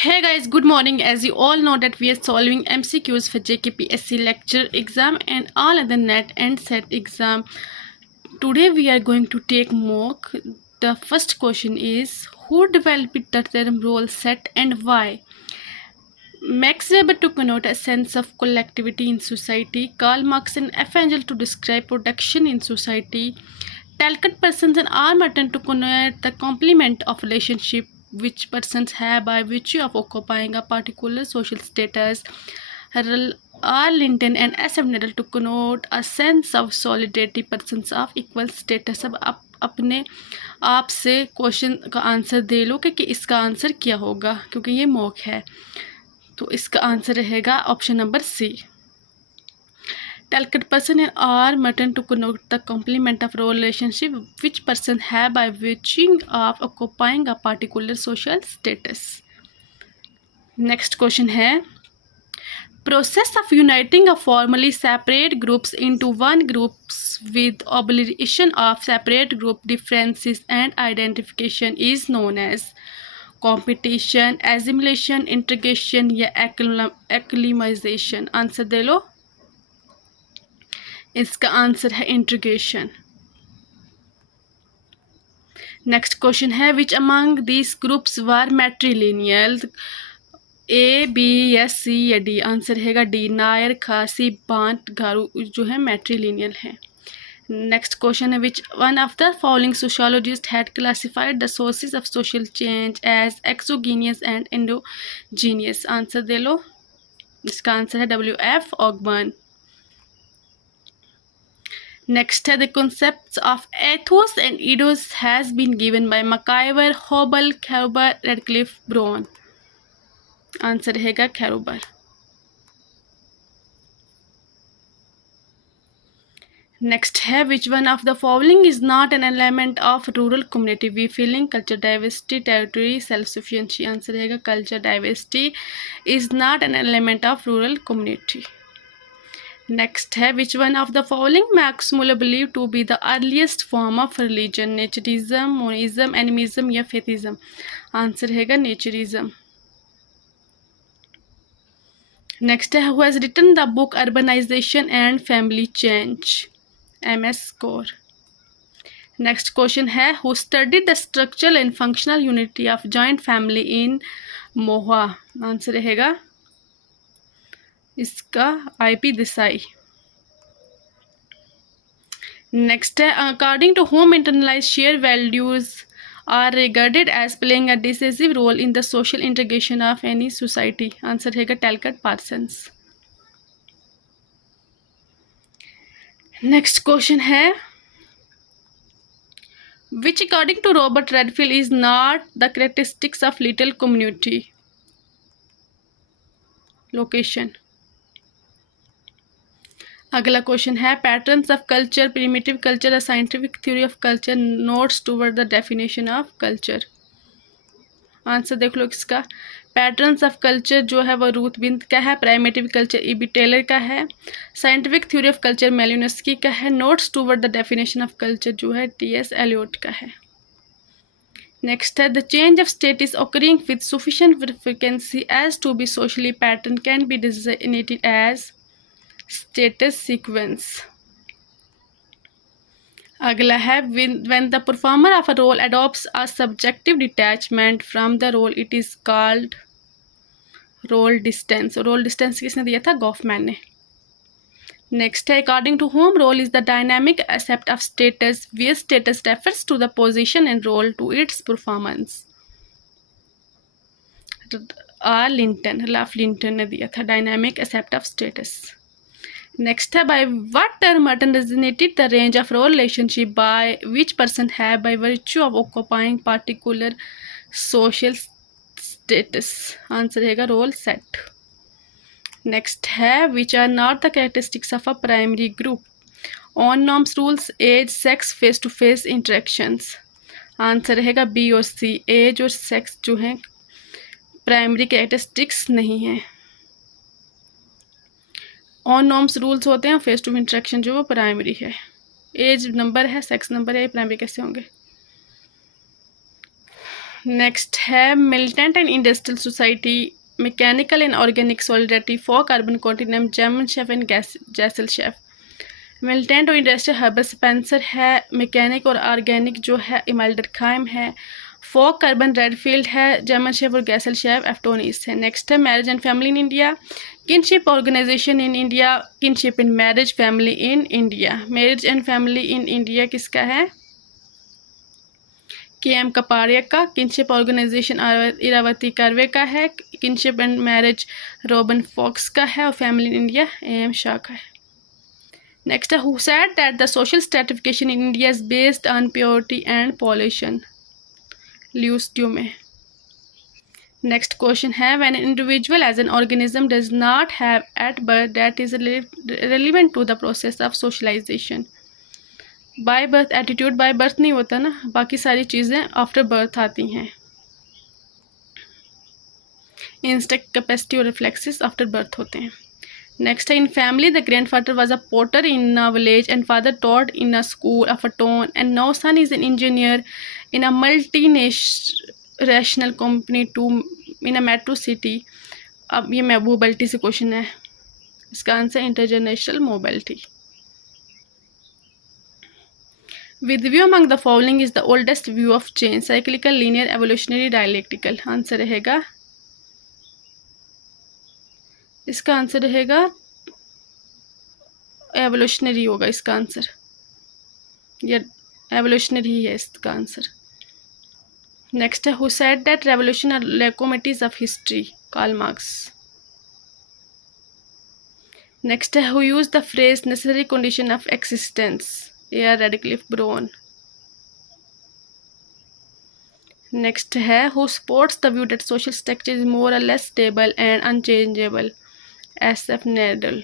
Hey guys, good morning. As you all know that we are solving MCQs for JKPSC lecture exam and all other NET and SET exam. Today we are going to take mock. The first question is, who developed the term role set and why? Max Weber to connote a sense of collectivity in society. Karl Marx and F. Engel to describe production in society. Talcott persons and R. Merton to connote the complement of relationship which persons have by virtue of occupying a particular social status. R. Linton and S. F. Nettle to connote a sense of solidarity persons of equal status. अब आप अपने आप से question का answer दे लो कि इसका answer क्या होगा, क्योंकि ये मॉक है। तो इसका आंसर रहेगा option number C. Talcott person and R. Merton to connote the complement of role relationship which person have by virtue of occupying a particular social status. Next question है, process of uniting a formally separate groups into one groups with obligation of separate group differences and identification is known as competition, assimilation, integration या acclimatization. Answer दे लो। इसका answer है integration. Next question है, which among these groups were matrilineal? A, B या C या D? Answer रहेगा D. Nair, Khasi, बांट, गारू जो है मैट्रिलिनियल है। नेक्स्ट क्वेश्चन है, which one of the following sociologist had classified the sources of social change as exogenous and endogenous? Answer दे लो। इसका आंसर है WF Ogburn. Next, the concepts of ethos and ethos has been given by McIver, Hobble, Kruber, Radcliffe, Brown. Answer रहेगा Kruber. Next है, which one of the following is not an element of rural community? We feeling, culture diversity, territory, self-sufficiency. Answer रहेगा culture diversity is not an element of rural community. Next है, which one of the following Max Muller believed to be the earliest form of religion? Naturism, monism, animism या faithism? Answer रहेगा naturism. Next है, who has written the book Urbanization and Family Change? MS Gore. Next question है, who studied the structural and functional unity of joint family in मोहा? Answer रहेगा इसका IP Desai. Next है, according to whom internalize share values are regarded as playing a decisive role in the social integration of any society? Answer रहेगा Talcott Parsons. Next question है, which according to Robert Redfield is not the characteristics of little community? Location. अगला question है, patterns of culture, primitive culture, a scientific theory of culture, notes toward the definition of culture? Answer देख लो इसका। Patterns of culture जो है वो Ruth बिंद का है, primitive culture E.B. Tylor का है, scientific theory of culture Malinowski का है, notes toward the definition of culture जो है T.S. एलियोट का है। नेक्स्ट है, the change of state is occurring with sufficient frequency as to be socially pattern can be designated as status sequence. अगला है, when the performer of a role adopts a subjective detachment from the role it is called role distance. Role distance किसने दिया था? Goffman ने। Next है, according to whom role is the dynamic aspect of status where status refers to the position and role to its performance? R. Linton, Ralph Linton ने दिया था dynamic aspect of status. Next है, by what term Merton designated the range of role relationship by which person have by virtue of occupying particular social status? Answer रहेगा role set. Next है, which are not the characteristics of a primary group? On norms, rules, age, sex, face to face interactions? Answer रहेगा B और C. As और sex जो है primary characteristics नहीं है। On norms rules होते हैं, फेस टू इंटरेक्शन जो वो प्राइमरी है। एज नंबर है, सेक्स नंबर है, ये प्राइमरी कैसे होंगे? नेक्स्ट है militant and industrial society, mechanical and organic solidarity folk urban continuum, Gemeinschaft and Gesellschaft. Militant और इंडस्ट्रियल हर्बल स्पेंसर है, मैकेनिक और ऑर्गेनिक जो है इमाइल डरखाइम है, फोक कार्बन रेडफील्ड है, जर्मन शेफ और गैसल शेफ एफ्टोनिस है। Next है marriage and family in India, kinship organization in India, kinship in marriage family in India. Marriage and family in India किसका है? KM Kapadia का। Kinship organisation Iravati Karve का है। Kinship and marriage Robin Fox का है। और family in India AM Shah का है। नेक्स्ट है who said that the social stratification in India is based on purity and pollution, Louis Dumont. Next question है when an individual as an organism does not have at birth that is relevant to the process of socialisation. By birth attitude by birth नहीं होता ना, बाकी सारी चीज़ें after birth आती हैं। Instinct, capacity और रिफ्लेक्सेस आफ्टर बर्थ होते हैं। नेक्स्ट है in family the grandfather was a potter in a village and father taught in a school of a town and now son is an engineer in a multinational company to in a metro city. अब ये mobility से question है, इसका answer intergenerational mobility. With view among the following is the oldest view of change, cyclical, linear, evolutionary, dialectical। Answer रहेगा, इसका answer रहेगा evolutionary होगा इसका आंसर, या एवोल्यूशनरी ही है इसका आंसर। नेक्स्ट है who said that revolution are locomotives of history, Karl Marx. Next है who use the phrase necessary condition of existence, A.R. Radcliffe Brown। Next है who supports the view that social structure is more or less stable and unchangeable, S.F. Needle।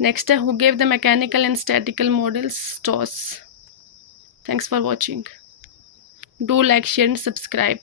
Next है who gave the mechanical and statical models, Strauss. Thanks for watching, do like share and subscribe.